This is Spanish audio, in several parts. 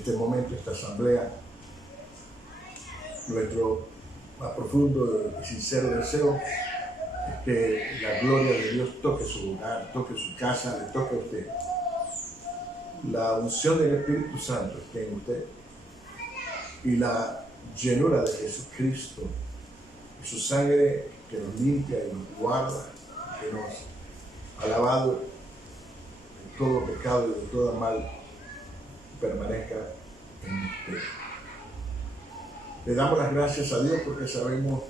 este momento, esta asamblea, nuestro más profundo y sincero deseo es que la gloria de Dios toque su hogar, toque su casa, le toque a usted. La unción del Espíritu Santo esté en usted y la llenura de Jesucristo y su sangre que nos limpia y nos guarda, que nos ha lavado de todo pecado y de todo mal, permanezca en usted. Le damos las gracias a Dios porque sabemos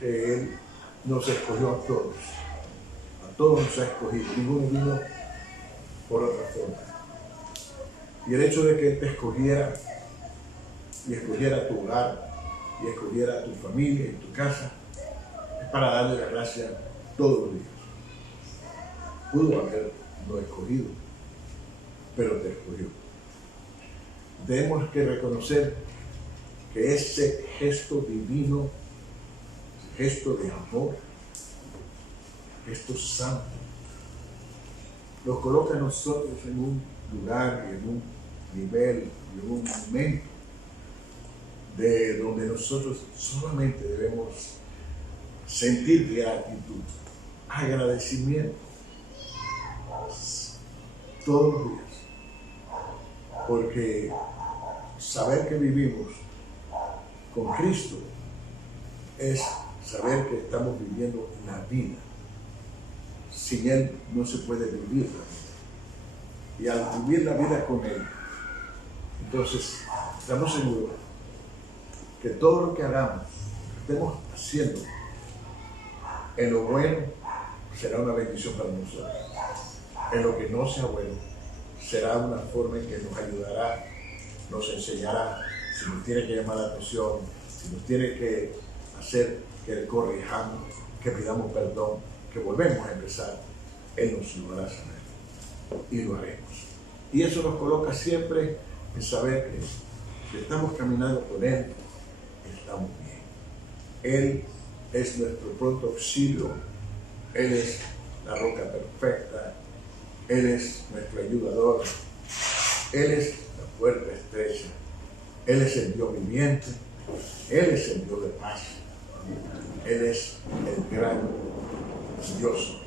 que Él nos escogió a todos nos ha escogido, ninguno vino por otra forma. Y el hecho de que Él te escogiera y escogiera tu hogar y escogiera tu familia y tu casa es para darle la gracia todos los días. Pudo haberlo escogido, pero te escogió. Tenemos que reconocer que ese gesto divino, ese gesto de amor, gesto santo, nos coloca a nosotros en un lugar y en un nivel y en un momento de donde nosotros solamente debemos sentir gratitud, agradecimiento todos los días, porque saber que vivimos con Cristo es saber que estamos viviendo la vida. Sin Él no se puede vivir la vida. Y al vivir la vida con Él, entonces estamos seguros que todo lo que hagamos, que estemos haciendo en lo bueno, será una bendición para nosotros. En lo que no sea bueno, será una forma en que nos ayudará, nos enseñará, si nos tiene que llamar la atención, si nos tiene que hacer que corrijamos, que pidamos perdón, que volvemos a empezar, Él nos lo hará saber y lo haremos. Y eso nos coloca siempre en saber que si estamos caminando con Él, estamos bien. Él es nuestro pronto auxilio, Él es la roca perfecta, Él es nuestro ayudador, Él es la puerta estrecha, Él es el Dios viviente, Él es el Dios de paz, Él es el gran Dios.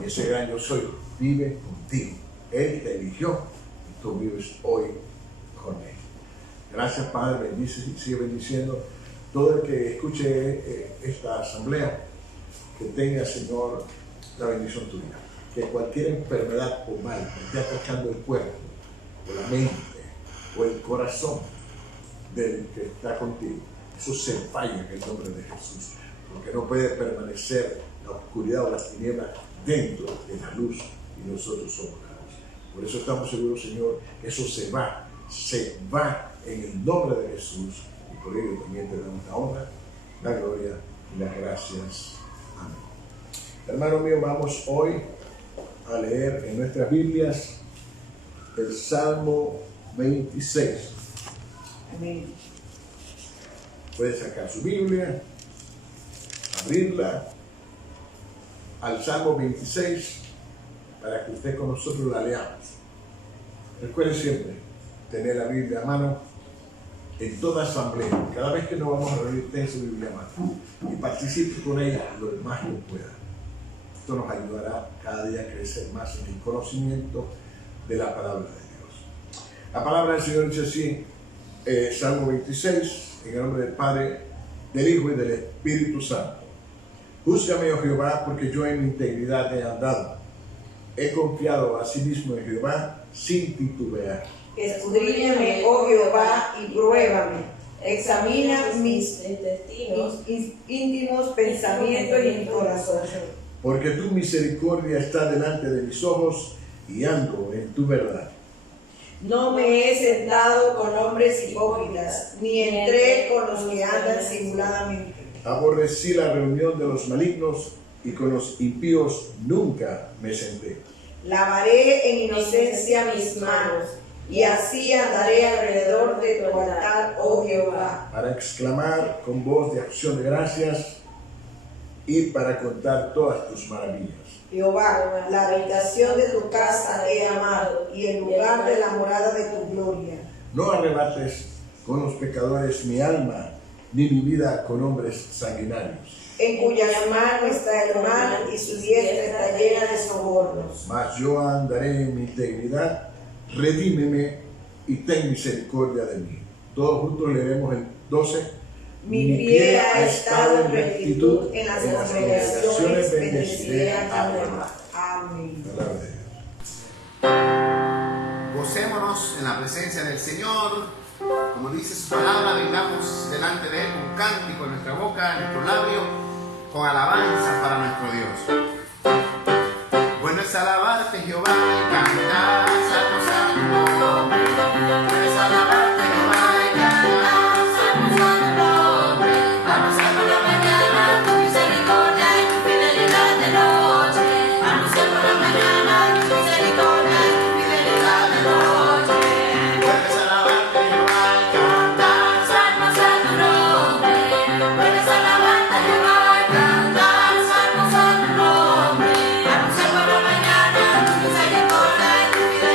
Y ese gran yo soy vive contigo. Él te eligió y tú vives hoy con Él. Gracias, Padre, bendice y sigue bendiciendo todo el que escuche esta asamblea, que tenga, Señor, la bendición tuya. Que cualquier enfermedad o mal que esté atacando el cuerpo, o la mente, o el corazón del que está contigo, eso se falla en el nombre de Jesús, porque no puede permanecer la oscuridad o las tinieblas dentro de la luz, y nosotros somos la luz. Por eso estamos seguros, Señor, que eso se va en el nombre de Jesús, y por ello también te damos la honra, la gloria y las gracias. Amén. Hermano mío, vamos hoy a leer en nuestras Biblias el Salmo 26. Amén. Puede sacar su Biblia, abrirla al Salmo 26 para que usted con nosotros la leamos. Recuerde siempre tener la Biblia a mano en toda asamblea. Cada vez que nos vamos a reunir, tenga su Biblia a mano y participe con ella lo más que pueda. Esto nos ayudará cada día a crecer más en el conocimiento de la palabra de Dios. La palabra del Señor dice así, Salmo 26, en el nombre del Padre, del Hijo y del Espíritu Santo. Júzgame, oh Jehová, porque yo en mi integridad he andado. He confiado a sí mismo en Jehová sin titubear. Escudriñame, oh Jehová, y pruébame. Examina mis intestinos, íntimos pensamientos y mi corazón. Porque tu misericordia está delante de mis ojos y ando en tu verdad. No me he sentado con hombres hipócritas, ni entré con los que andan simuladamente. Aborrecí la reunión de los malignos y con los impíos nunca me senté. Lavaré en inocencia mis manos, y así andaré alrededor de tu altar, oh Jehová. Para exclamar con voz de acción de gracias y para contar todas tus maravillas. Jehová, la habitación de tu casa he amado, y el lugar de la morada de tu gloria. No arrebates con los pecadores mi alma, ni mi vida con hombres sanguinarios. En cuyas manos está el mal y su diestra está llena de sobornos. Mas yo andaré en mi integridad, redímeme y ten misericordia de mí. Todos juntos leeremos el 12. Mi pie ha estado en rectitud, en las congregaciones bendeciré a Jehová. Amén. Palabra de Dios. Gocémonos en la presencia del Señor. Como dice su palabra, vengamos delante de Él con cántico en nuestra boca, en nuestro labio, con alabanza para nuestro Dios. Bueno es alabarte, Jehová, y cantar salmos a tu nombre. Bueno es alabarte, Jehová, y cantar salmos a tu nombre. Anunciar por la mañana tu misericordia y tu fidelidad de noche. Anunciar por la mañana tu misericordia y tu fidelidad de noche. Bueno es alabarte, Jehová, y cantar salmos a tu nombre. Bueno es alabarte, Jehová, y cantar salmos a tu nombre. Anunciar por la mañana tu misericordia y tu fidelidad.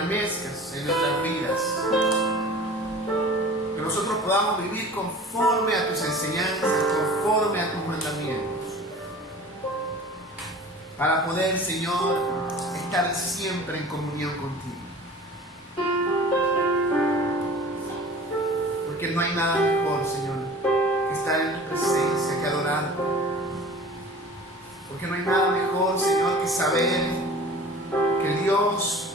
permanezcas en nuestras vidas. Que nosotros podamos vivir conforme a tus enseñanzas, conforme a tus mandamientos. Para poder, Señor, estar siempre en comunión contigo. Porque no hay nada mejor, Señor, que estar en tu presencia, que adorarte. Porque no hay nada mejor, Señor, que saber que el Dios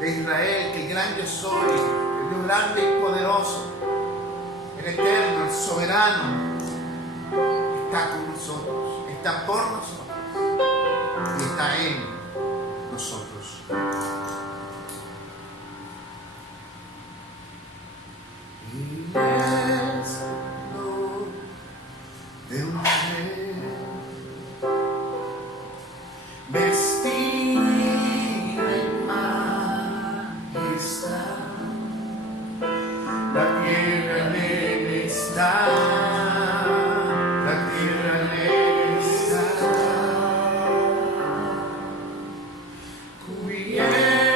de Israel, que el gran yo soy, el Dios grande y poderoso, el eterno, el soberano, está con nosotros, está por nosotros y está en nosotros. Y es lo de un rey vestido en majestad, la tierra en él está, la tierra en él está, cubierta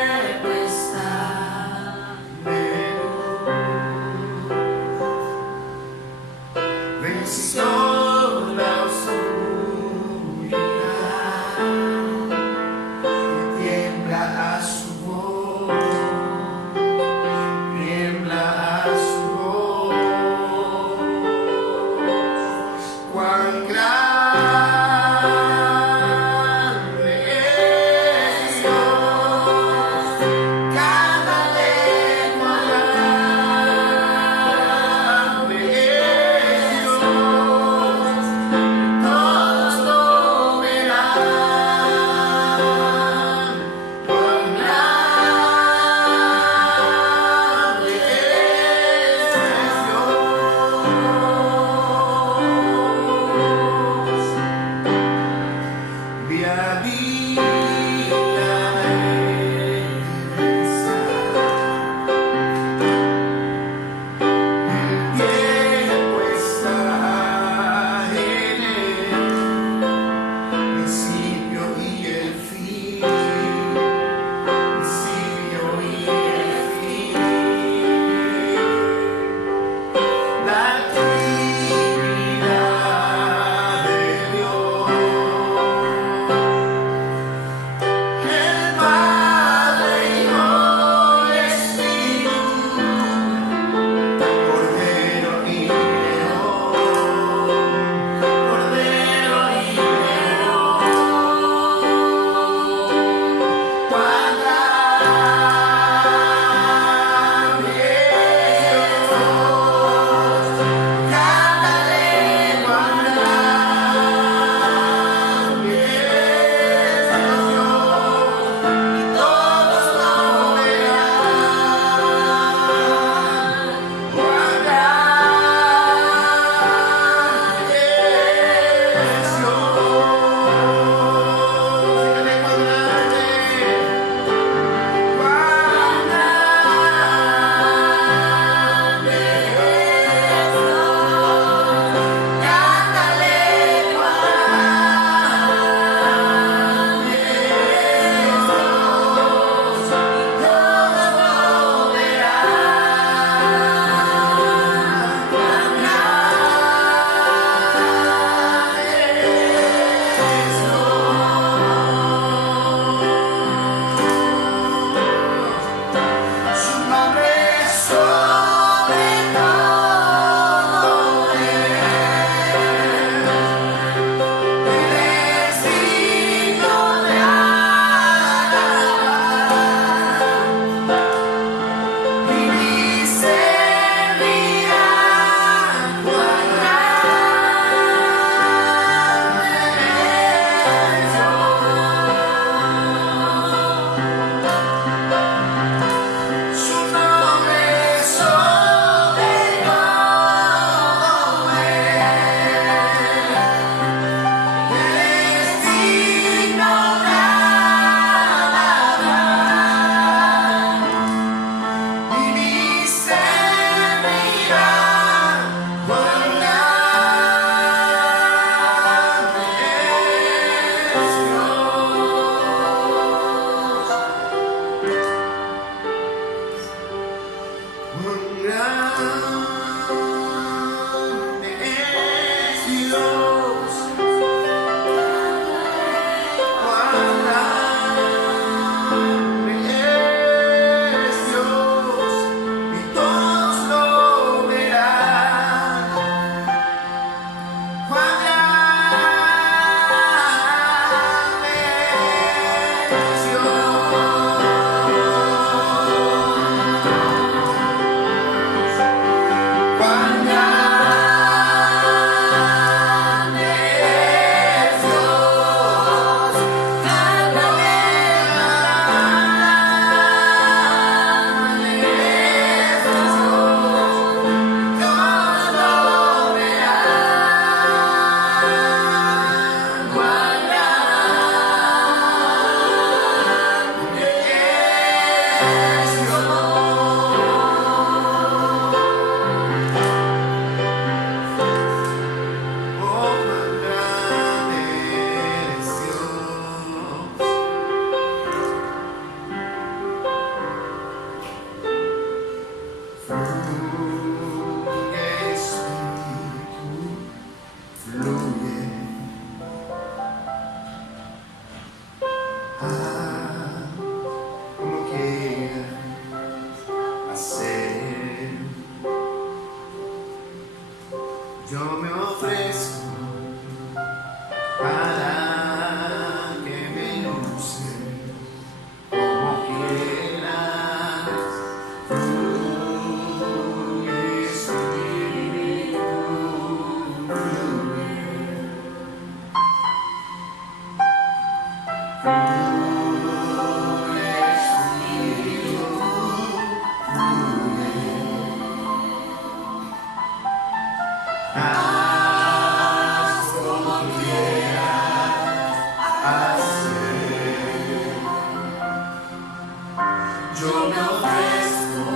yo me ofrezco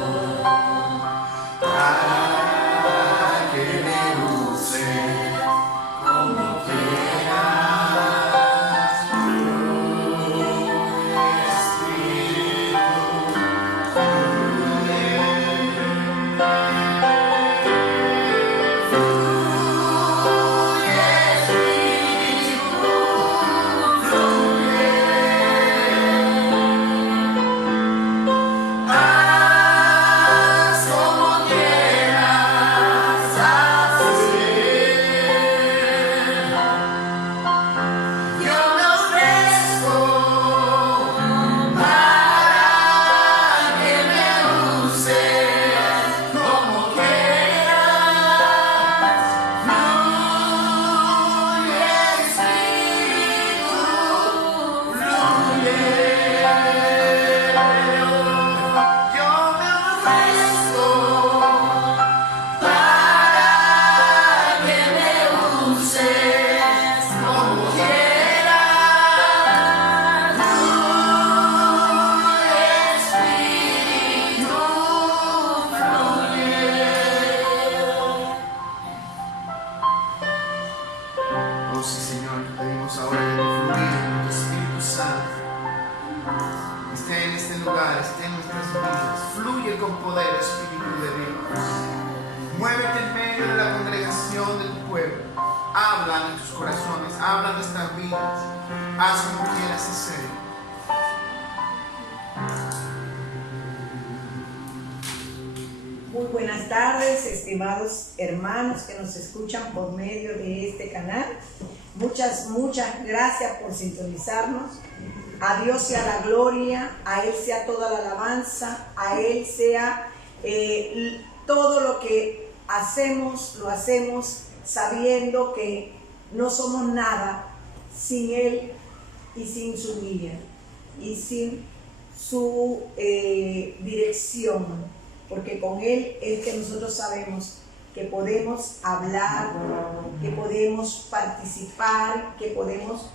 para que me use como quieras, Muy buenas tardes, estimados hermanos que nos escuchan por medio de este canal. Muchas gracias por sintonizarnos. A Dios sea la gloria, a Él sea toda la alabanza, a Él sea todo lo que hacemos, lo hacemos sabiendo que no somos nada sin Él y sin su guía y sin su dirección. Porque con Él es que nosotros sabemos que podemos hablar, que podemos participar, que podemos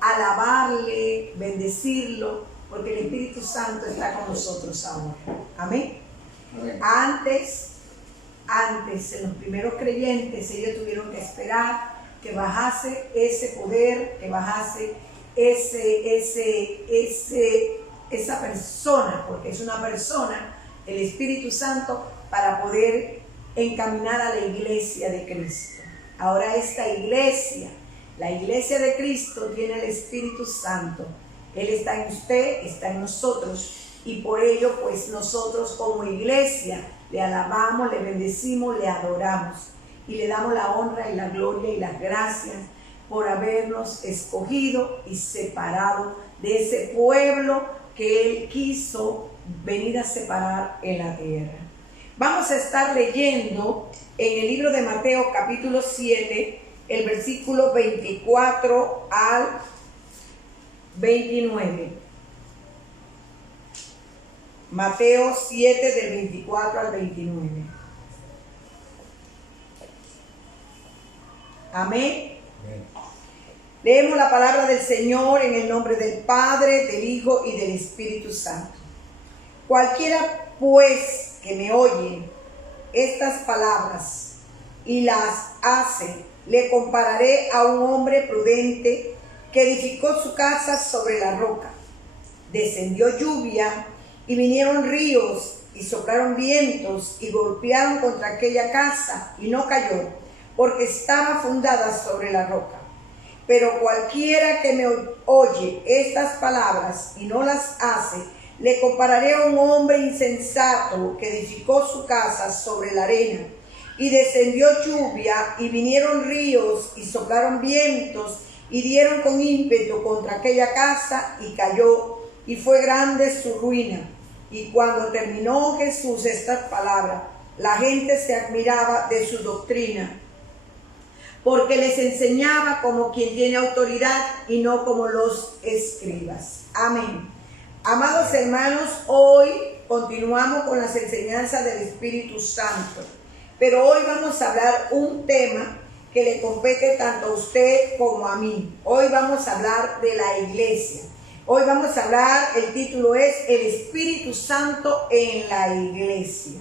alabarle, bendecirlo, porque el Espíritu Santo está con nosotros ahora. Amén. Amén. Antes, en los primeros creyentes, ellos tuvieron que esperar que bajase ese poder, que bajase esa persona, porque es una persona, el Espíritu Santo, para poder encaminar a la iglesia de Cristo. Ahora esta iglesia, la iglesia de Cristo, tiene el Espíritu Santo. Él está en usted, está en nosotros, y por ello pues nosotros como iglesia le alabamos, le bendecimos, le adoramos y le damos la honra y la gloria y las gracias por habernos escogido y separado de ese pueblo que Él quiso venir a separar en la tierra. Vamos a estar leyendo en el libro de Mateo capítulo 7, el versículo 24 al 29. Mateo 7 del 24 al 29. Amén. Leemos la palabra del Señor en el nombre del Padre, del Hijo y del Espíritu Santo. Cualquiera pues que me oye estas palabras y las hace, le compararé a un hombre prudente que edificó su casa sobre la roca. Descendió lluvia y vinieron ríos y soplaron vientos y golpearon contra aquella casa y no cayó, porque estaba fundada sobre la roca. Pero cualquiera que me oye estas palabras y no las hace, le compararé a un hombre insensato que edificó su casa sobre la arena. Y descendió lluvia y vinieron ríos y soplaron vientos y dieron con ímpetu contra aquella casa y cayó, y fue grande su ruina. Y cuando terminó Jesús estas palabras, la gente se admiraba de su doctrina, porque les enseñaba como quien tiene autoridad y no como los escribas. Amén. Amados hermanos, hoy continuamos con las enseñanzas del Espíritu Santo, pero hoy vamos a hablar un tema que le compete tanto a usted como a mí. Hoy vamos a hablar de la iglesia. Hoy vamos a hablar, el título es El Espíritu Santo en la iglesia.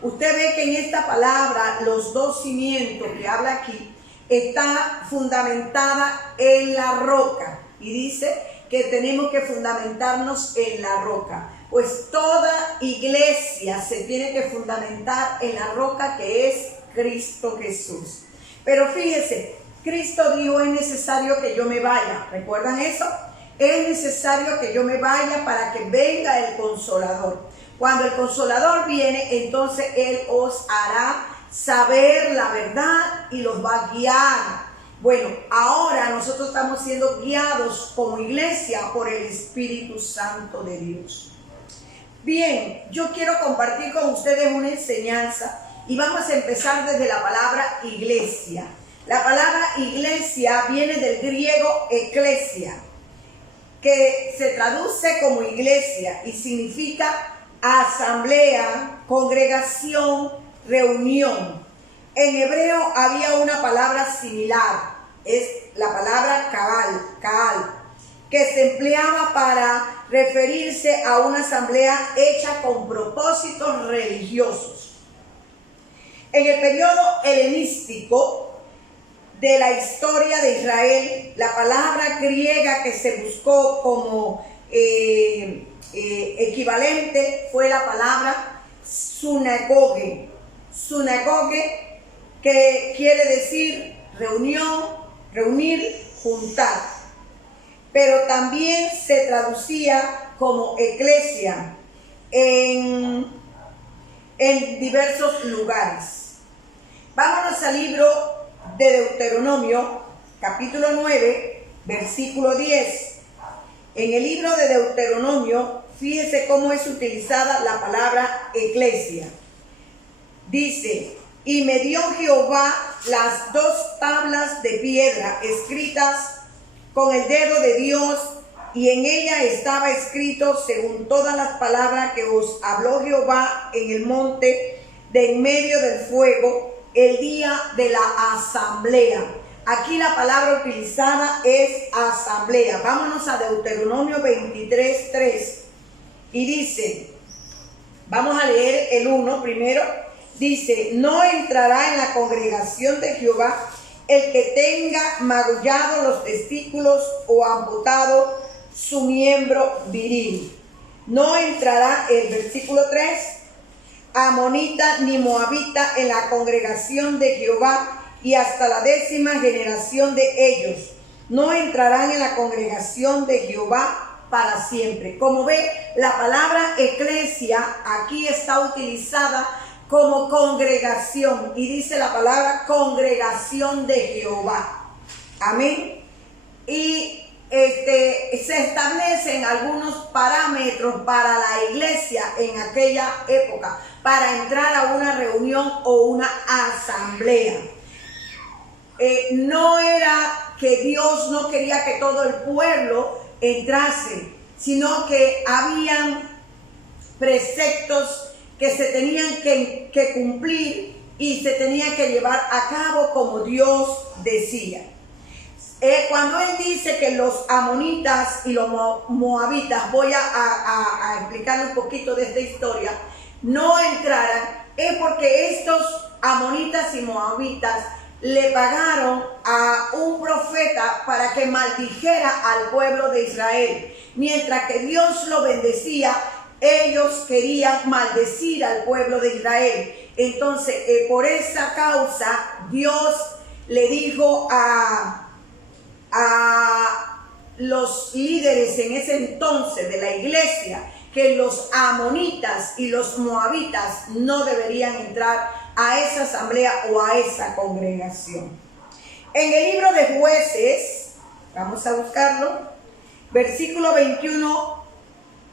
Usted ve que en esta palabra los dos cimientos que habla aquí está fundamentada en la roca. Y dice que tenemos que fundamentarnos en la roca. Pues toda iglesia se tiene que fundamentar en la roca que es Cristo Jesús. Pero fíjese, Cristo dijo, es necesario que yo me vaya. ¿Recuerdan eso? Es necesario que yo me vaya para que venga el Consolador. Cuando el Consolador viene, entonces Él os hará saber la verdad y los va a guiar. Bueno, ahora nosotros estamos siendo guiados como iglesia por el Espíritu Santo de Dios. Bien, yo quiero compartir con ustedes una enseñanza y vamos a empezar desde la palabra iglesia. La palabra iglesia viene del griego eklesia, que se traduce como iglesia y significa asamblea, congregación, reunión. En hebreo había una palabra similar, es la palabra kaal, que se empleaba para referirse a una asamblea hecha con propósitos religiosos. En el periodo helenístico de la historia de Israel, la palabra griega que se buscó como equivalente fue la palabra sunagoge. Sunagoge, que quiere decir reunión, reunir, juntar. Pero también se traducía como eclesia en diversos lugares. Vámonos al libro de Deuteronomio, capítulo 9, versículo 10. En el libro de Deuteronomio, fíjese cómo es utilizada la palabra eclesia. Dice, y me dio Jehová las 2 tablas de piedra escritas con el dedo de Dios, y en ella estaba escrito según todas las palabras que os habló Jehová en el monte de en medio del fuego, el día de la asamblea. Aquí la palabra utilizada es asamblea. Vámonos a Deuteronomio 23:3 y dice, vamos a leer el 1 primero. Dice, no entrará en la congregación de Jehová el que tenga magullado los testículos o amputado su miembro viril. No entrará, el versículo 3, amonita ni moabita en la congregación de Jehová, y hasta la 10ª generación de ellos no entrarán en la congregación de Jehová para siempre. Como ve, la palabra eclesia aquí está utilizada como congregación, y dice la palabra congregación de Jehová. Amén. Y se establecen algunos parámetros para la iglesia en aquella época para entrar a una reunión o una asamblea. No era que Dios no quería que todo el pueblo entrase, sino que habían preceptos que se tenían que cumplir y se tenían que llevar a cabo como Dios decía. Cuando él dice que los amonitas y los moabitas, voy a explicar un poquito de esta historia, no entraran, es porque estos amonitas y moabitas le pagaron a un profeta para que maldijera al pueblo de Israel. Mientras que Dios lo bendecía, ellos querían maldecir al pueblo de Israel. Entonces, por esa causa, Dios le dijo a los líderes en ese entonces de la iglesia que los amonitas y los moabitas no deberían entrar a esa asamblea o a esa congregación. En el libro de Jueces, vamos a buscarlo, versículo 21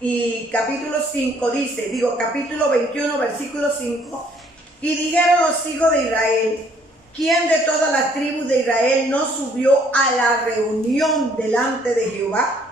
y capítulo 5 dice, capítulo 21, versículo 5, y dijeron los hijos de Israel, ¿quién de todas las tribus de Israel no subió a la reunión delante de Jehová?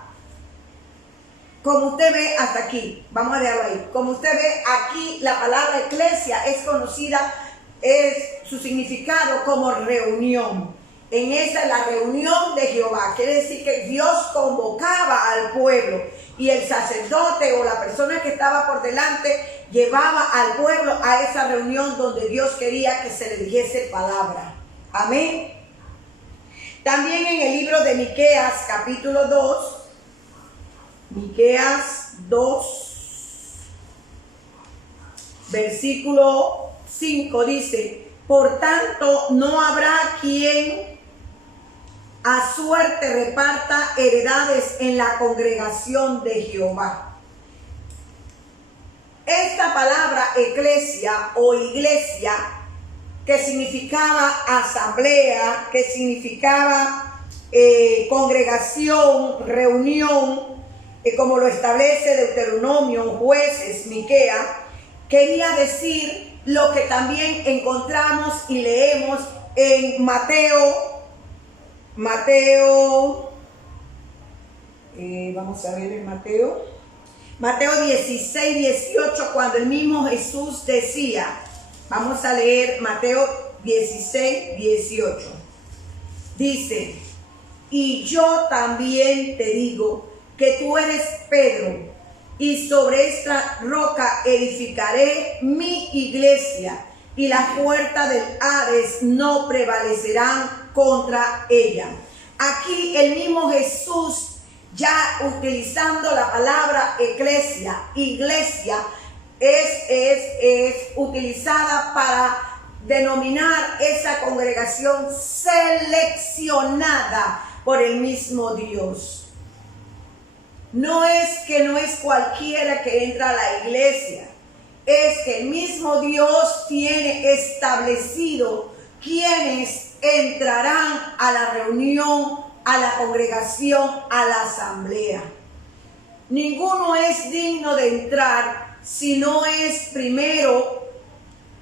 Como usted ve hasta aquí, vamos a dejarlo ahí. Como usted ve aquí, la palabra eclesia es conocida, es su significado como reunión. En esa la reunión de Jehová. Quiere decir que Dios convocaba al pueblo y el sacerdote o la persona que estaba por delante llevaba al pueblo a esa reunión donde Dios quería que se le dijese palabra. Amén. También en el libro de Miqueas, capítulo 2, Miqueas 2, versículo 5 dice: por tanto no habrá quien a suerte reparta heredades en la congregación de Jehová. Esta palabra eclesia o iglesia, que significaba asamblea, que significaba congregación, reunión, como lo establece Deuteronomio, Jueces, Miqueas, quería decir lo que también encontramos y leemos en vamos a ver en Mateo 16, 18, cuando el mismo Jesús decía, vamos a leer Mateo 16, 18. Dice: y yo también te digo que tú eres Pedro, y sobre esta roca edificaré mi iglesia, y las puertas del Hades no prevalecerán contra ella. Aquí el mismo Jesús, ya utilizando la palabra iglesia, es utilizada para denominar esa congregación seleccionada por el mismo Dios. No es que no es cualquiera que entra a la iglesia, es que el mismo Dios tiene establecido quienes entrarán a la reunión, a la congregación, a la asamblea. Ninguno es digno de entrar si no es primero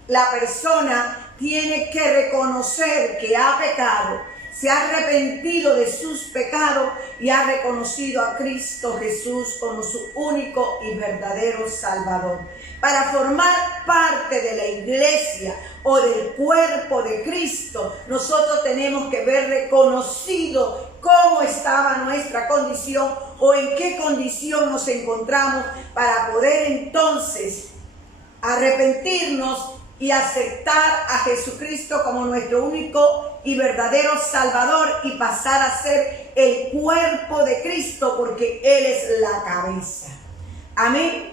la persona tiene que reconocer que ha pecado, se ha arrepentido de sus pecados y ha reconocido a Cristo Jesús como su único y verdadero Salvador. Para formar parte de la iglesia o del cuerpo de Cristo, nosotros tenemos que ver reconocido cómo estaba nuestra condición o en qué condición nos encontramos para poder entonces arrepentirnos y aceptar a Jesucristo como nuestro único y verdadero Salvador y pasar a ser el cuerpo de Cristo, porque Él es la cabeza. Amén.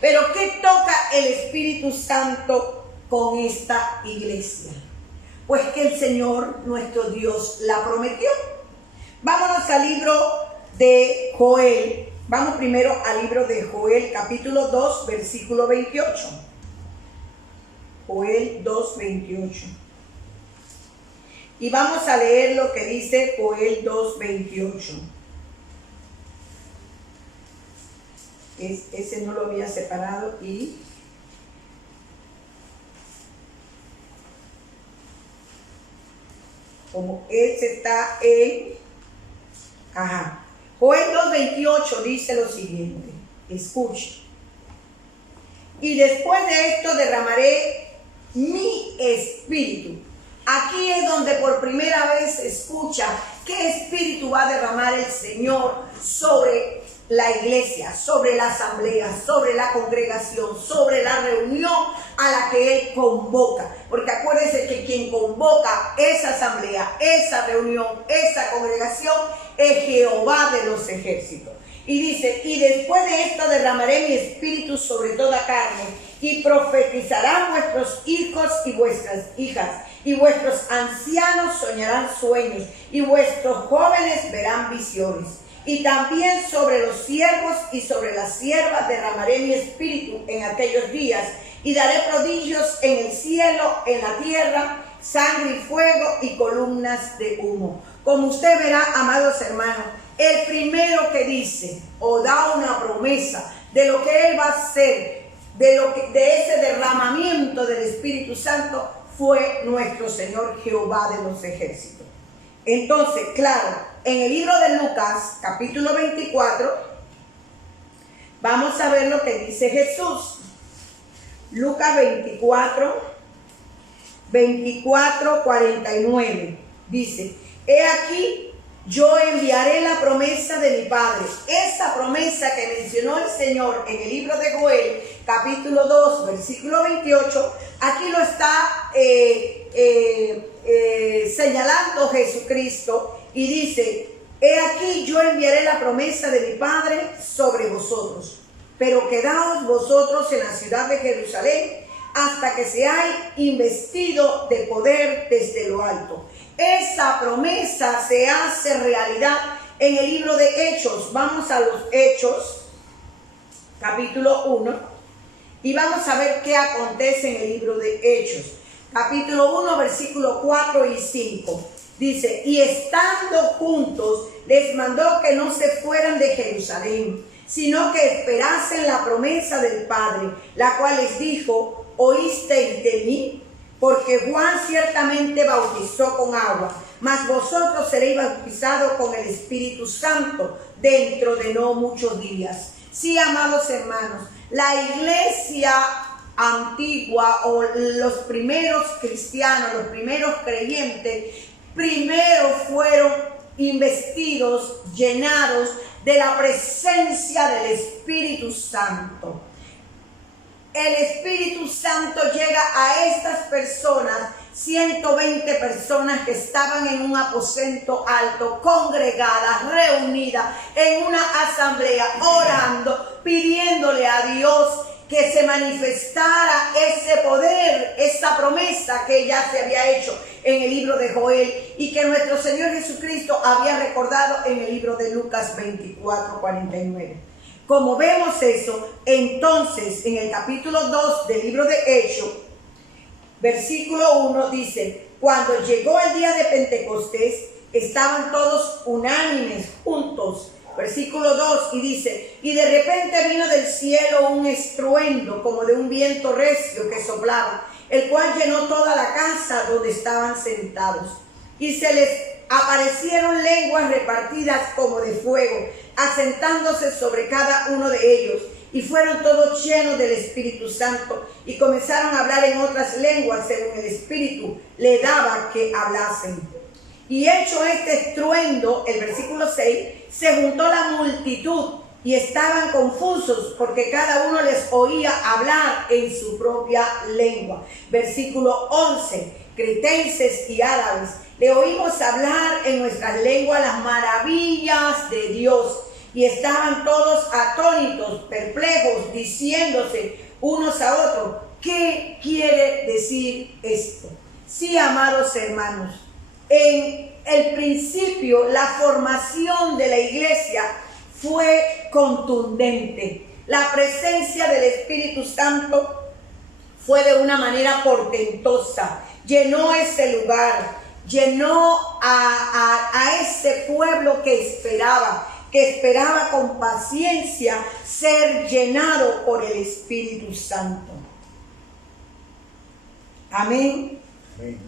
Pero ¿qué toca el Espíritu Santo con esta iglesia? Pues que el Señor nuestro Dios la prometió. Vámonos al libro de Joel. Vamos primero al libro de Joel, capítulo 2, versículo 28. Joel 2, 28. Y vamos a leer lo que dice Joel 2, 28. Ese no lo había separado y como ese está en Joel 2, 28 dice lo siguiente. Escuche. Y después de esto derramaré mi espíritu. Aquí es donde por primera vez se escucha qué espíritu va a derramar el Señor sobre la iglesia, sobre la asamblea, sobre la congregación, sobre la reunión a la que Él convoca. Porque acuérdense que quien convoca esa asamblea, esa reunión, esa congregación es Jehová de los ejércitos. Y dice: y después de esto derramaré mi espíritu sobre toda carne, y profetizarán vuestros hijos y vuestras hijas, y vuestros ancianos soñarán sueños, y vuestros jóvenes verán visiones. Y también sobre los siervos y sobre las siervas derramaré mi espíritu en aquellos días, y daré prodigios en el cielo, en la tierra, sangre y fuego y columnas de humo. Como usted verá, amados hermanos, el primero que dice o da una promesa de lo que Él va a hacer, de ese derramamiento del Espíritu Santo, fue nuestro Señor Jehová de los ejércitos. Entonces, claro, en el libro de Lucas, capítulo 24, vamos a ver lo que dice Jesús. Lucas 24, 49. dice, he aquí, yo enviaré la promesa de mi Padre. Esa promesa que mencionó el Señor en el libro de Joel, capítulo 2, versículo 28, aquí lo está señalando Jesucristo y dice, he aquí, yo enviaré la promesa de mi Padre sobre vosotros, pero quedaos vosotros en la ciudad de Jerusalén hasta que seáis investido de poder desde lo alto. Esa promesa se hace realidad en el libro de Hechos. Vamos a los Hechos, capítulo 1, y vamos a ver qué acontece en el libro de Hechos. Capítulo 1, versículo 4 y 5. Dice, y estando juntos, les mandó que no se fueran de Jerusalén, sino que esperasen la promesa del Padre, la cual les dijo, ¿oísteis de mí? Porque Juan ciertamente bautizó con agua, mas vosotros seréis bautizados con el Espíritu Santo dentro de no muchos días. Sí, amados hermanos, la iglesia antigua o los primeros cristianos, los primeros creyentes, primero fueron investidos, llenados de la presencia del Espíritu Santo. El Espíritu Santo llega a estas personas, 120 personas que estaban en un aposento alto, congregadas, reunidas en una asamblea, orando, pidiéndole a Dios que se manifestara ese poder, esa promesa que ya se había hecho en el libro de Joel y que nuestro Señor Jesucristo había recordado en el libro de Lucas 24:49. Como vemos eso, entonces en el capítulo 2 del libro de Hechos, versículo 1 dice, cuando llegó el día de Pentecostés, estaban todos unánimes, juntos. Versículo 2 y dice, y de repente vino del cielo un estruendo como de un viento recio que soplaba, el cual llenó toda la casa donde estaban sentados. Y se les aparecieron lenguas repartidas como de fuego, asentándose sobre cada uno de ellos, y fueron todos llenos del Espíritu Santo, y comenzaron a hablar en otras lenguas según el Espíritu le daba que hablasen. Y hecho este estruendo, el versículo 6, se juntó la multitud, y estaban confusos, porque cada uno les oía hablar en su propia lengua. Versículo 11, cretenses y árabes, le oímos hablar en nuestras lenguas las maravillas de Dios. Y estaban todos atónitos, perplejos, diciéndose unos a otros, ¿qué quiere decir esto? Sí, amados hermanos, en el principio la formación de la iglesia fue contundente. La presencia del Espíritu Santo fue de una manera portentosa. Llenó ese lugar, llenó a ese pueblo que esperaba con paciencia ser llenado por el Espíritu Santo. Amén. Amén.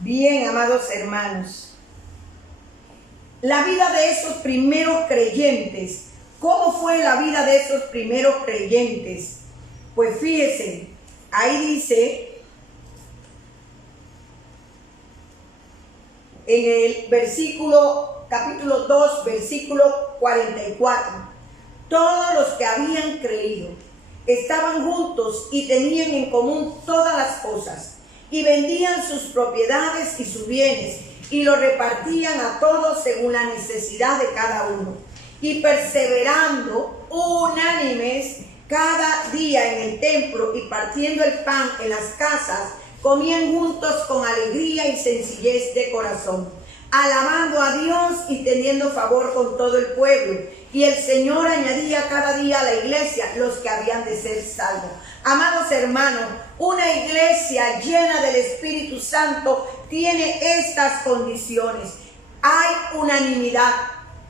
Bien, amados hermanos, la vida de esos primeros creyentes, ¿cómo fue la vida de esos primeros creyentes? Pues fíjense, ahí dice en el capítulo 2, versículo 44, todos los que habían creído estaban juntos y tenían en común todas las cosas, y vendían sus propiedades y sus bienes, y lo repartían a todos según la necesidad de cada uno. Y perseverando unánimes cada día en el templo y partiendo el pan en las casas, comían juntos con alegría y sencillez de corazón, alabando a Dios y teniendo favor con todo el pueblo. Y el Señor añadía cada día a la iglesia los que habían de ser salvos. Amados hermanos, una iglesia llena del Espíritu Santo tiene estas condiciones. Hay unanimidad,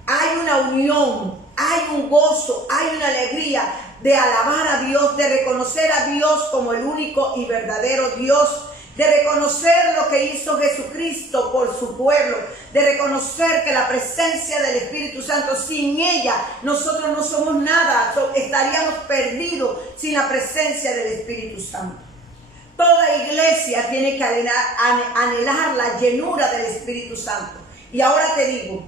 hay una unión, hay un gozo, hay una alegría de alabar a Dios, de reconocer a Dios como el único y verdadero Dios, de reconocer lo que hizo Jesucristo por su pueblo, de reconocer que la presencia del Espíritu Santo, sin ella nosotros no somos nada, estaríamos perdidos sin la presencia del Espíritu Santo. Toda iglesia tiene que anhelar la llenura del Espíritu Santo. Y ahora te digo,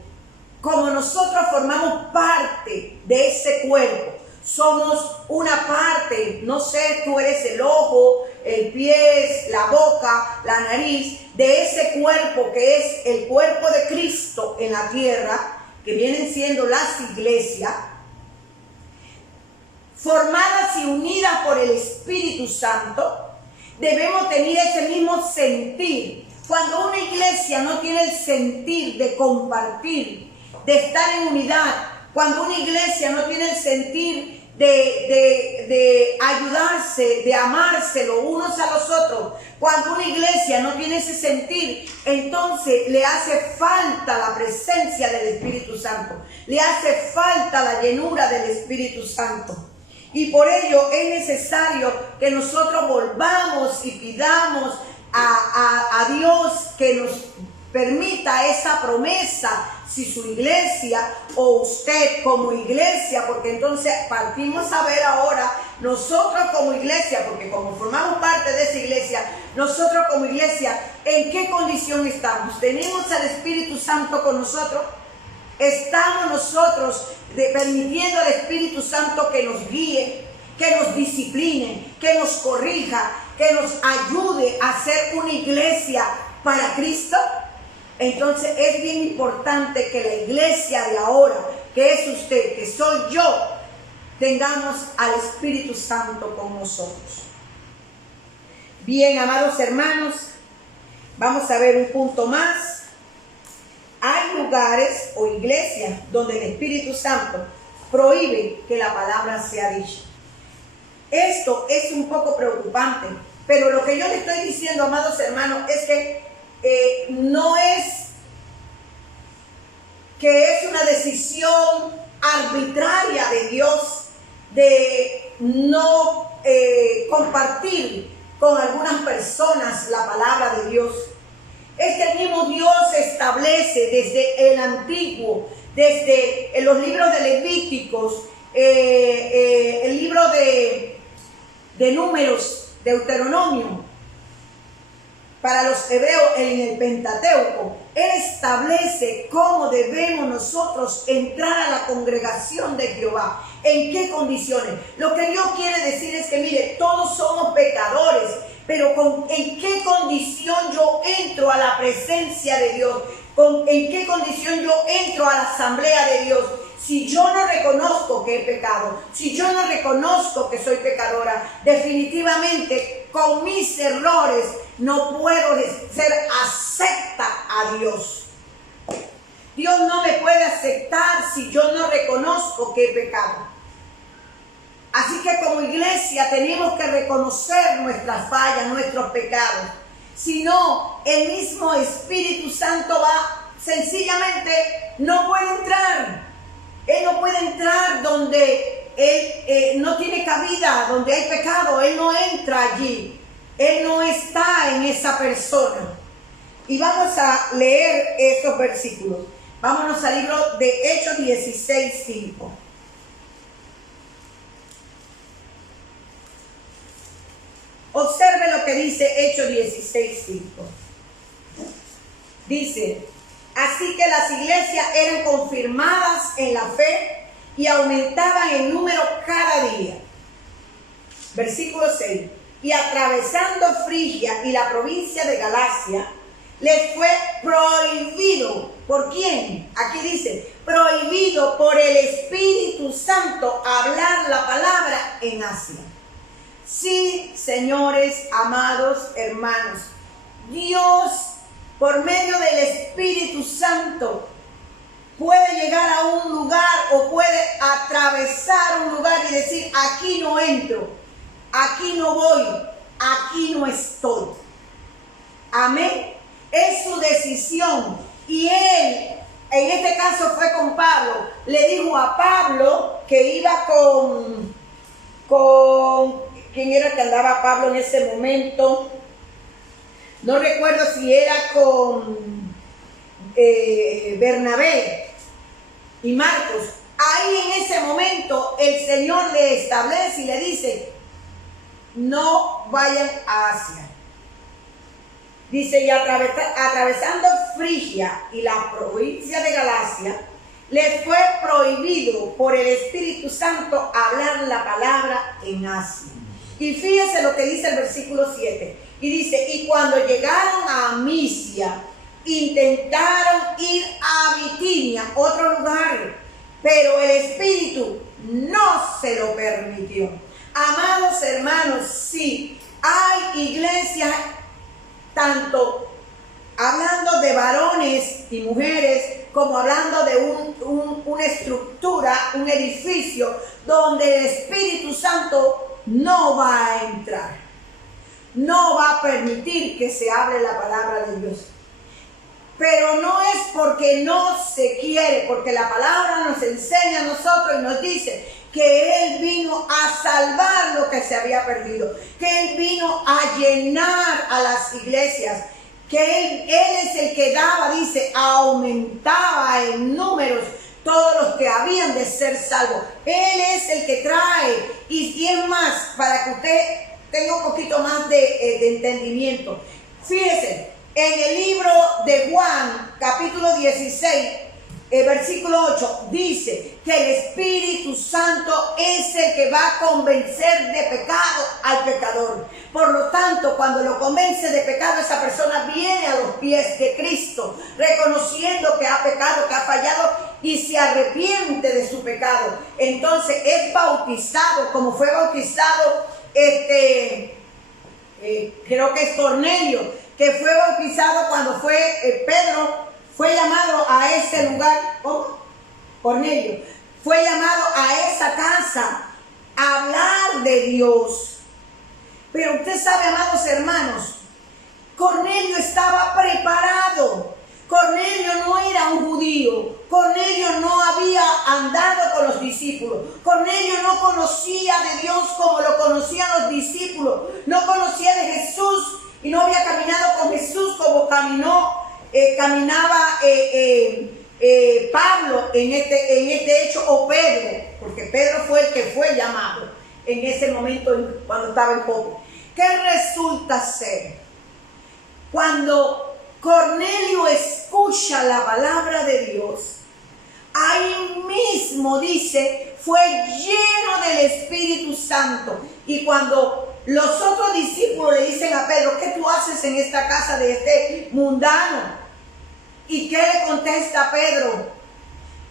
como nosotros formamos parte de ese cuerpo, somos una parte, no sé, tú eres el ojo, el pie, la boca, la nariz, de ese cuerpo que es el cuerpo de Cristo en la tierra, que vienen siendo las iglesias, formadas y unidas por el Espíritu Santo. Debemos tener ese mismo sentir. Cuando una iglesia no tiene el sentir de compartir, de estar en unidad, cuando una iglesia no tiene el sentir de ayudarse, de amarse los unos a los otros, cuando una iglesia no tiene ese sentir, entonces le hace falta la presencia del Espíritu Santo, le hace falta la llenura del Espíritu Santo. Y por ello es necesario que nosotros volvamos y pidamos a Dios que nos permita esa promesa, si su iglesia o usted como iglesia, porque entonces partimos a ver ahora nosotros como iglesia, porque como formamos parte de esa iglesia, nosotros como iglesia, ¿en qué condición estamos? ¿Tenemos al Espíritu Santo con nosotros? ¿Estamos nosotros permitiendo al Espíritu Santo que nos guíe, que nos discipline, que nos corrija, que nos ayude a ser una iglesia para Cristo? Entonces es bien importante que la iglesia de ahora, que es usted, que soy yo, tengamos al Espíritu Santo con nosotros. Bien, amados hermanos, vamos a ver un punto más. Hay lugares o iglesias donde el Espíritu Santo prohíbe que la palabra sea dicha. Esto es un poco preocupante, pero lo que yo le estoy diciendo, amados hermanos, es que no es que es una decisión arbitraria de Dios de no compartir con algunas personas la palabra de Dios. Este mismo Dios establece desde el antiguo, desde los libros de Levíticos, el libro de Números, Deuteronomio, para los hebreos en el Pentateuco, Él establece cómo debemos nosotros entrar a la congregación de Jehová, en qué condiciones. Lo que Dios quiere decir es que, mire, todos somos pecadores, pero ¿en qué condición yo entro a la presencia de Dios? ¿En qué condición yo entro a la asamblea de Dios? Si yo no reconozco que he pecado, si yo no reconozco que soy pecadora, definitivamente con mis errores no puedo ser acepta a Dios. Dios no me puede aceptar si yo no reconozco que he pecado. Así que como iglesia tenemos que reconocer nuestras fallas, nuestros pecados. Si no, el mismo Espíritu Santo sencillamente no puede entrar. Él no puede entrar donde Él no tiene cabida, donde hay pecado. Él no entra allí. Él no está en esa persona. Y vamos a leer estos versículos. Vámonos al libro de Hechos 16:5. Observe lo que dice Hechos 16:5. Dice: así que las iglesias eran confirmadas en la fe y aumentaban en número cada día. Versículo 6. Y atravesando Frigia y la provincia de Galacia, les fue prohibido. ¿Por quién? Aquí dice, prohibido por el Espíritu Santo hablar la palabra en Asia. Sí, señores, amados hermanos, Dios, por medio del Espíritu Santo, puede llegar a un lugar o puede atravesar un lugar y decir, aquí no entro, aquí no voy, aquí no estoy. Amén. Es su decisión. Y él, en este caso fue con Pablo, le dijo a Pablo que iba con ¿quién era que andaba Pablo en ese momento? No recuerdo si era con Bernabé y Marcos. Ahí en ese momento el Señor le establece y le dice, no vayan a Asia. Dice, y atravesando Frigia y la provincia de Galacia, les fue prohibido por el Espíritu Santo hablar la palabra en Asia. Y fíjense lo que dice el versículo 7. Y dice, y cuando llegaron a Misia, intentaron ir a Bitinia, otro lugar, pero el Espíritu no se lo permitió. Amados hermanos, sí, hay iglesias, tanto hablando de varones y mujeres, como hablando de una estructura, un edificio, donde el Espíritu Santo no va a entrar. No va a permitir que se hable la palabra de Dios. Pero no es porque no se quiere, porque la palabra nos enseña a nosotros y nos dice que Él vino a salvar lo que se había perdido, que Él vino a llenar a las iglesias, que Él es el que daba, dice, aumentaba en números todos los que habían de ser salvos. Él es el que trae, y es más, para que usted tenga un poquito más de entendimiento. Fíjese, en el libro de Juan, capítulo 16, versículo 8, dice que el Espíritu Santo es el que va a convencer de pecado al pecador. Por lo tanto, cuando lo convence de pecado, esa persona viene a los pies de Cristo, reconociendo que ha pecado, que ha fallado, y se arrepiente de su pecado. Entonces es bautizado, como fue bautizado creo que es Cornelio, que fue bautizado cuando fue Pedro, fue llamado a ese lugar. ¿Cómo? Cornelio fue llamado a esa casa a hablar de Dios. Pero usted sabe, amados hermanos, Cornelio estaba preparado. Cornelio no era un judío. Cornelio no había andado con los discípulos. Cornelio no conocía de Dios como lo conocían los discípulos. No conocía de Jesús y no había caminado con Jesús como caminaba Pablo en este hecho, o Pedro, porque Pedro fue el que fue llamado en ese momento cuando estaba en Jope. ¿Qué resulta ser? Cuando Cornelio escucha la palabra de Dios, ahí mismo dice, fue lleno del Espíritu Santo. Y cuando los otros discípulos le dicen a Pedro, ¿qué tú haces en esta casa de este mundano? ¿Y qué le contesta Pedro?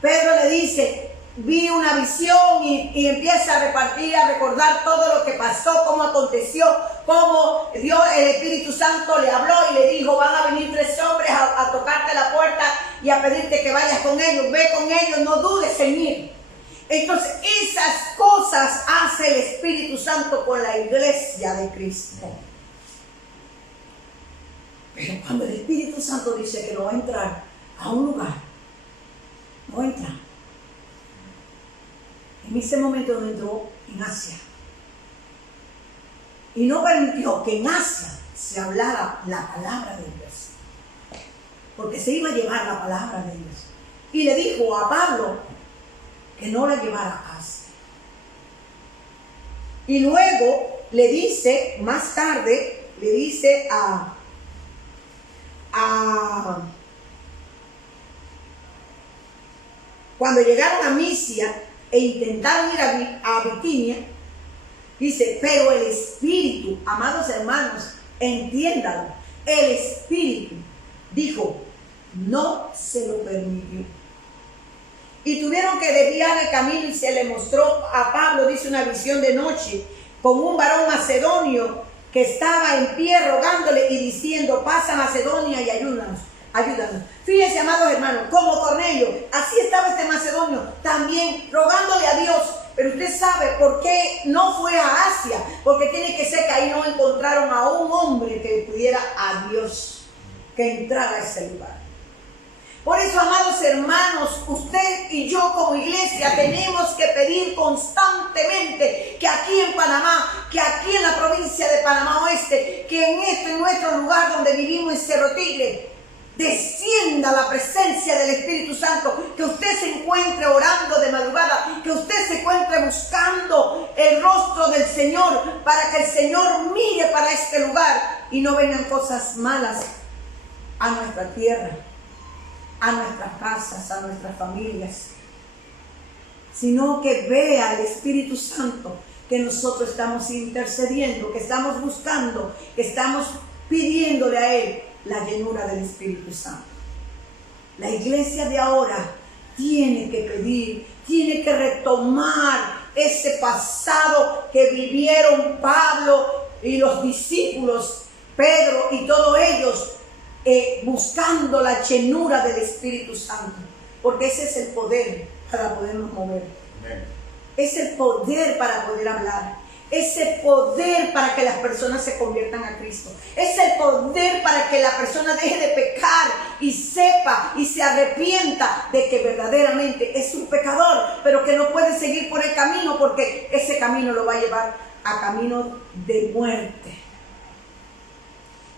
Pedro le dice, vi una visión, y empieza a repartir, a recordar todo lo que pasó, cómo aconteció, cómo Dios, el Espíritu Santo le habló y le dijo, van a venir 3 hombres a tocarte la puerta y a pedirte que vayas con ellos. Ve con ellos, no dudes en ir. Entonces esas cosas hace el Espíritu Santo con la iglesia de Cristo. Pero cuando el Espíritu Santo dice que no va a entrar a un lugar, no entra. En ese momento no entró en Asia. Y no permitió que en Asia se hablara la palabra de Dios. Porque se iba a llevar la palabra de Dios. Y le dijo a Pablo que no la llevara a Asia. Y luego le dice, más tarde, le dice cuando llegaron a Misia e intentaron ir a Bitinia, dice, pero el Espíritu, amados hermanos, entiéndanlo, el Espíritu dijo, no se lo permitió. Y tuvieron que desviar el camino, y se le mostró a Pablo, dice, una visión de noche, con un varón macedonio que estaba en pie rogándole y diciendo, pasa a Macedonia y ayúdanos. Fíjense, amados hermanos, como Cornelio, así estaba este macedonio, también rogándole a Dios. Pero usted sabe por qué no fue a Asia, porque tiene que ser que ahí no encontraron a un hombre que pudiera a Dios, que entrara a ese lugar. Por eso, amados hermanos, usted y yo como iglesia tenemos que pedir constantemente que aquí en Panamá, que aquí en la provincia de Panamá Oeste, que en nuestro lugar donde vivimos, en Cerro Tigre, descienda la presencia del Espíritu Santo, que usted se encuentre orando de madrugada, que usted se encuentre buscando el rostro del Señor, para que el Señor mire para este lugar y no vengan cosas malas a nuestra tierra, a nuestras casas, a nuestras familias, sino que vea el Espíritu Santo que nosotros estamos intercediendo, que estamos buscando, que estamos pidiéndole a Él la llenura del Espíritu Santo. La iglesia de ahora tiene que pedir, tiene que retomar ese pasado que vivieron Pablo y los discípulos, Pedro y todos ellos, buscando la llenura del Espíritu Santo, porque ese es el poder para podernos mover. Es el poder para poder hablar. Es el poder para que las personas se conviertan a Cristo. Es el poder para que la persona deje de pecar y sepa y se arrepienta de que verdaderamente es un pecador, pero que no puede seguir por el camino, porque ese camino lo va a llevar a camino de muerte.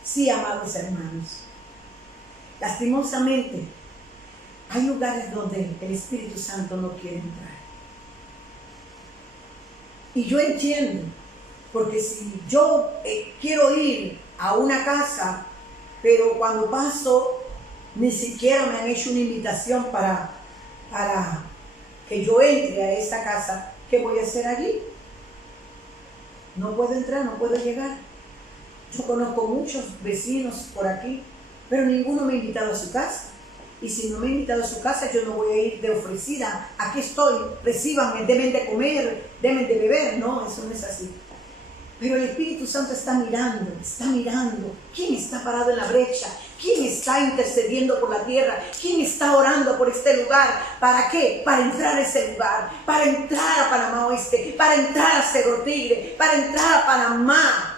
Sí, amados hermanos, lastimosamente hay lugares donde el Espíritu Santo no quiere entrar. Y yo entiendo, porque si yo quiero ir a una casa, pero cuando paso ni siquiera me han hecho una invitación para que yo entre a esa casa, ¿qué voy a hacer allí? No puedo entrar, no puedo llegar. Yo conozco muchos vecinos por aquí, pero ninguno me ha invitado a su casa. Y si no me ha invitado a su casa, yo no voy a ir de ofrecida. Aquí estoy, recíbanme, deben de comer, deben de beber. No, eso no es así. Pero el Espíritu Santo está mirando. ¿Quién está parado en la brecha? ¿Quién está intercediendo por la tierra? ¿Quién está orando por este lugar? ¿Para qué? Para entrar a ese lugar, para entrar a Panamá Oeste, para entrar a Cerro Tigre, para entrar a Panamá,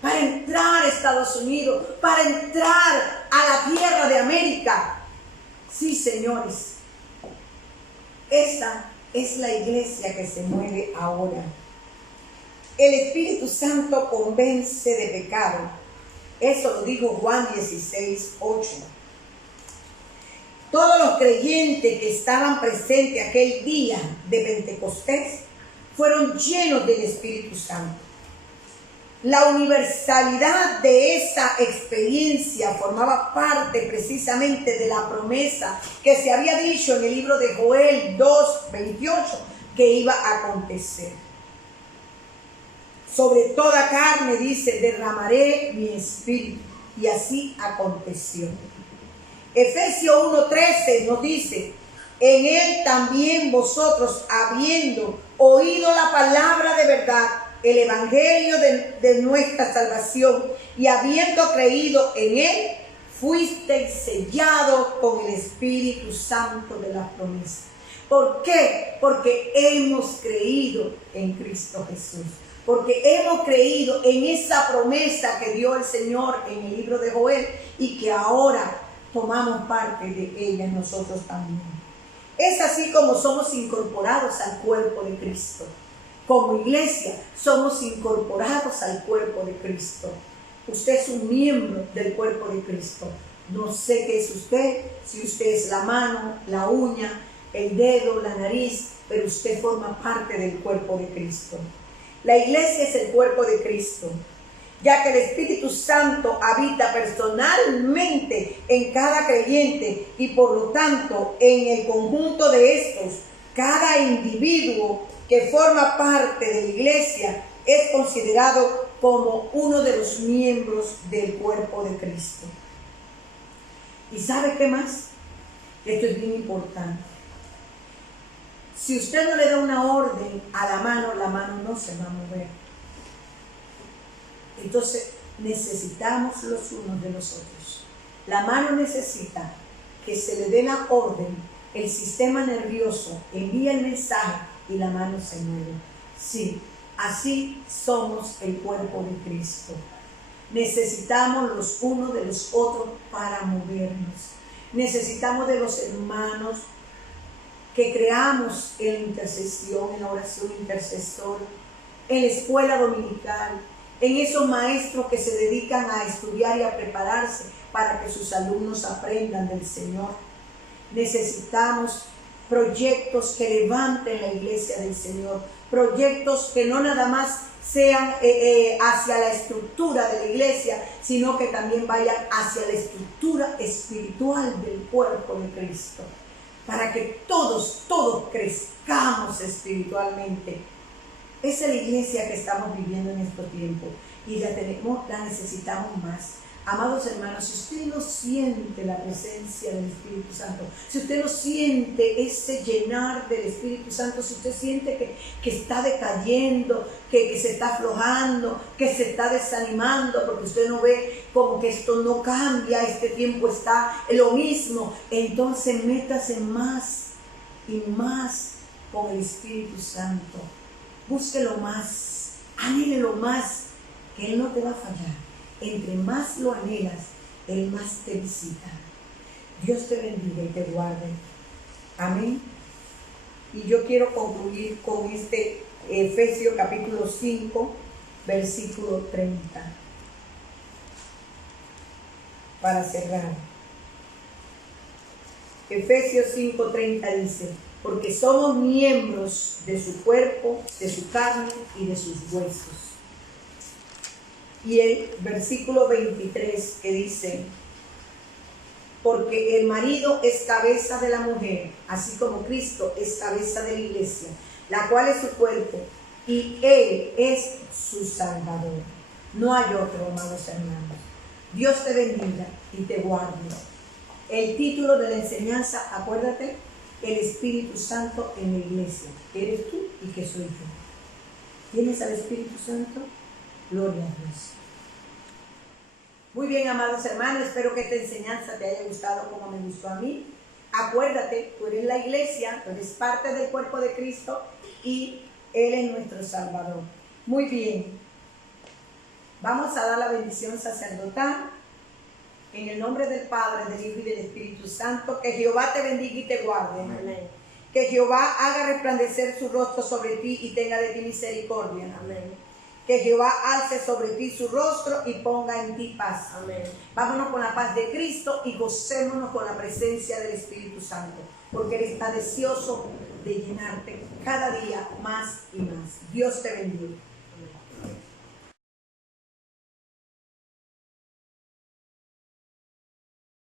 para entrar a Estados Unidos, para entrar a la tierra de América. Sí, señores, esa es la iglesia que se mueve ahora. El Espíritu Santo convence de pecado. Eso lo dijo Juan 16:8. Todos los creyentes que estaban presentes aquel día de Pentecostés fueron llenos del Espíritu Santo. La universalidad de esa experiencia formaba parte precisamente de la promesa que se había dicho en el libro de Joel 2:28 que iba a acontecer. Sobre toda carne, dice, derramaré mi espíritu, y así aconteció. Efesios 1:13 nos dice: en él también vosotros, habiendo oído la palabra de verdad, el evangelio de nuestra salvación, y habiendo creído en él, fuisteis sellados con el Espíritu Santo de la promesa. ¿Por qué? Porque hemos creído en Cristo Jesús. Porque hemos creído en esa promesa que dio el Señor en el libro de Joel, y que ahora tomamos parte de ella nosotros también. Es así como somos incorporados al cuerpo de Cristo. Como iglesia somos incorporados al cuerpo de Cristo. Usted es un miembro del cuerpo de Cristo. No sé qué es usted, si usted es la mano, la uña, el dedo, la nariz, pero usted forma parte del cuerpo de Cristo. La iglesia es el cuerpo de Cristo, ya que el Espíritu Santo habita personalmente en cada creyente, y por lo tanto en el conjunto de estos, cada individuo que forma parte de la iglesia es considerado como uno de los miembros del cuerpo de Cristo. ¿Y sabe qué más? Esto es bien importante. Si usted no le da una orden a la mano no se va a mover. Entonces necesitamos los unos de los otros. La mano necesita que se le dé la orden, el sistema nervioso envía el mensaje y la mano se mueve. Sí, así somos el cuerpo de Cristo. Necesitamos los unos de los otros para movernos. Necesitamos de los hermanos que creamos en la intercesión, en la oración intercesora, en la escuela dominical, en esos maestros que se dedican a estudiar y a prepararse para que sus alumnos aprendan del Señor. Necesitamos proyectos que levanten la iglesia del Señor, proyectos que no nada más sean hacia la estructura de la iglesia, sino que también vayan hacia la estructura espiritual del cuerpo de Cristo, para que todos crezcamos espiritualmente. Esa es la iglesia que estamos viviendo en estos tiempos y la necesitamos más. Amados hermanos, si usted no siente la presencia del Espíritu Santo, si usted no siente ese llenar del Espíritu Santo, si usted siente que está decayendo, que se está aflojando, que se está desanimando, porque usted no ve como que esto no cambia, este tiempo está lo mismo, entonces métase más y más con el Espíritu Santo. Búsquelo más, anhélelo más, que Él no te va a fallar. Entre más lo anhelas, Él más te visita. Dios te bendiga y te guarde. Amén. Y yo quiero concluir con este Efesios capítulo 5, versículo 30. Para cerrar. Efesios 5:30 dice: porque somos miembros de su cuerpo, de su carne y de sus huesos. Y el versículo 23 que dice: porque el marido es cabeza de la mujer, así como Cristo es cabeza de la iglesia, la cual es su cuerpo, y Él es su Salvador. No hay otro, amados hermanos. Dios te bendiga y te guarde. El título de la enseñanza, acuérdate, el Espíritu Santo en la iglesia. Que eres tú y que soy yo. ¿Tienes al Espíritu Santo? Gloria a Dios. Muy bien, amados hermanos, espero que esta enseñanza te haya gustado como me gustó a mí. Acuérdate, tú eres la iglesia, tú eres parte del cuerpo de Cristo y Él es nuestro Salvador. Muy bien. Vamos a dar la bendición sacerdotal. En el nombre del Padre, del Hijo y del Espíritu Santo, que Jehová te bendiga y te guarde. Amén. Que Jehová haga resplandecer su rostro sobre ti y tenga de ti misericordia. Amén. Que Jehová alce sobre ti su rostro y ponga en ti paz. Amén. Vámonos con la paz de Cristo y gocémonos con la presencia del Espíritu Santo, porque Él está deseoso de llenarte cada día más y más. Dios te bendiga.